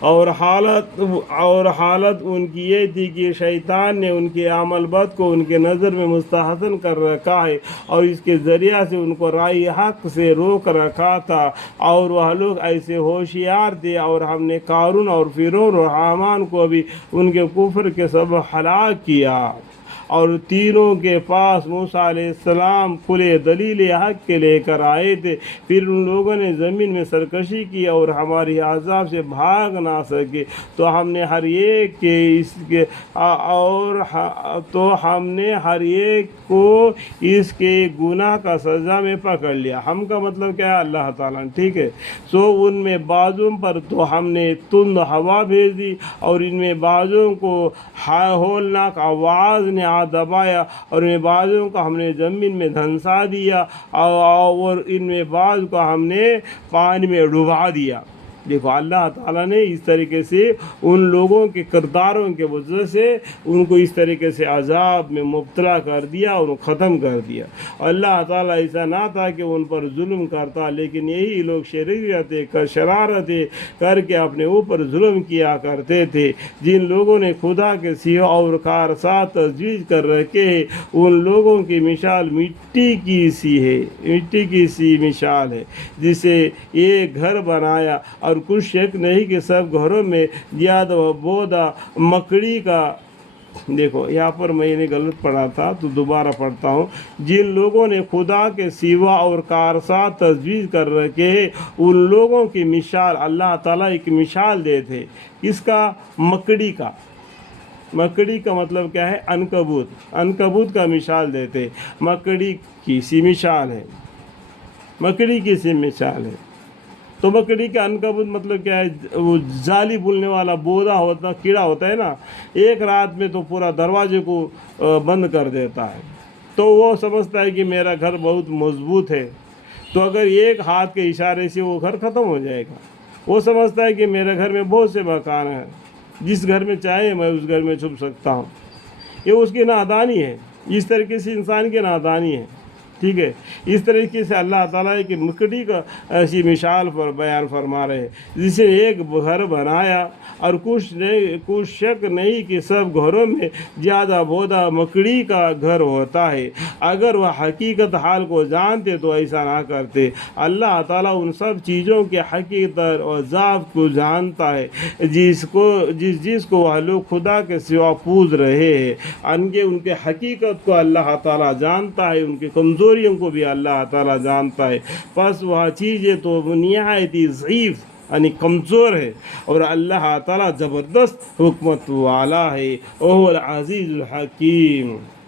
اور حالت ان کی یہ تھی کہ شیطان نے ان کے عمل بد کو ان کے نظر میں مستحسن کر رکھا ہے اور اس کے ذریعہ سے ان کو راہ حق سے روک رکھا تھا، اور وہ لوگ ایسے ہوشیار تھے، اور ہم نے قارون اور فرعون اور حامان کو بھی ان کے کفر کے سبب ہلاک کیا، اور تینوں کے پاس موسیٰ علیہ السلام کھلے دلیل حق کے لے کر آئے تھے، پھر ان لوگوں نے زمین میں سرکشی کی اور ہماری عذاب سے بھاگ نہ سکے، تو ہم نے ہر ایک کو اس کے گناہ کا سزا میں پکڑ لیا۔ ہم کا مطلب کیا ہے؟ اللہ تعالیٰ، ٹھیک ہے۔ ان میں بعضوں پر تو ہم نے تند ہوا بھیج دی، اور ان میں بعضوں کو ہولناک آواز نے دبایا، اور ان میں بعضوں کو ہم نے زمین میں دھنسا دیا، اور ان میں بعض کو ہم نے پانی میں ڈبا دیا۔ دیکھو اللہ تعالیٰ نے اس طریقے سے ان لوگوں کے کرداروں کے وجہ سے ان کو اس طریقے سے عذاب میں مبتلا کر دیا اور ختم کر دیا۔ اللہ تعالیٰ ایسا نہ تھا کہ ان پر ظلم کرتا، لیکن یہی لوگ شرارتیں کر کے اپنے اوپر ظلم کیا کرتے تھے۔ جن لوگوں نے خدا کے سوا اور کارسات تجویز کر رکھے ہیں، ان لوگوں کی مثال مٹی کی سی مثال ہے، جسے ایک گھر بنایا، اور کچھ شک نہیں کہ سب گھروں میں زیادہ بودا مکڑی کا۔ دیکھو یہاں پر میں نے غلط پڑھا تھا تو دوبارہ پڑھتا ہوں۔ جن لوگوں نے خدا کے سوا اور کارسات تجویز کر رکھے ہیں، ان لوگوں کی مثال اللہ تعالیٰ ایک مثال دیتے۔ کس کا؟ مکڑی کا۔ مکڑی کا مطلب کیا ہے؟ عنکبوت کا مثال دیتے۔ مکڑی کی سی مثال ہے، مکڑی کی سی مثال ہے۔ تو مکڑی کا عنکبوت مطلب کیا ہے؟ وہ جالی بولنے والا بودا ہوتا، کیڑا ہوتا ہے نا، ایک رات میں تو پورا دروازے کو بند کر دیتا ہے، تو وہ سمجھتا ہے کہ میرا گھر بہت مضبوط ہے، تو اگر ایک ہاتھ کے اشارے سے وہ گھر ختم ہو جائے گا۔ وہ سمجھتا ہے کہ میرے گھر میں بہت سے مکان ہیں، جس گھر میں چاہے میں اس گھر میں چھپ سکتا ہوں۔ یہ اس کی نادانی ہے، اس طریقے سے انسان کی نادانی ہے، ٹھیک ہے۔ اس طریقے سے اللہ تعالیٰ کی مکڑی کا ایسی مثال پر بیان فرما رہے ہیں، جسے ایک گھر بنایا، اور کچھ شک نہیں کہ سب گھروں میں زیادہ بودا مکڑی کا گھر ہوتا ہے۔ اگر وہ حقیقت حال کو جانتے تو ایسا نہ کرتے۔ اللہ تعالیٰ ان سب چیزوں کے حقیقت اور ذات کو جانتا ہے، جس کو وہ لوگ خدا کے سوا پوج رہے ہیں۔ ان کے حقیقت کو اللہ تعالیٰ جانتا ہے، ان کے کمزوریوں کو بھی اللہ تعالیٰ جانتا ہے۔ پس وہ چیزیں تو نہایت ہی ضعیف یعنی کمزور ہے، اور اللہ تعالیٰ زبردست حکمت والا ہے، وہ العزیز الحکیم۔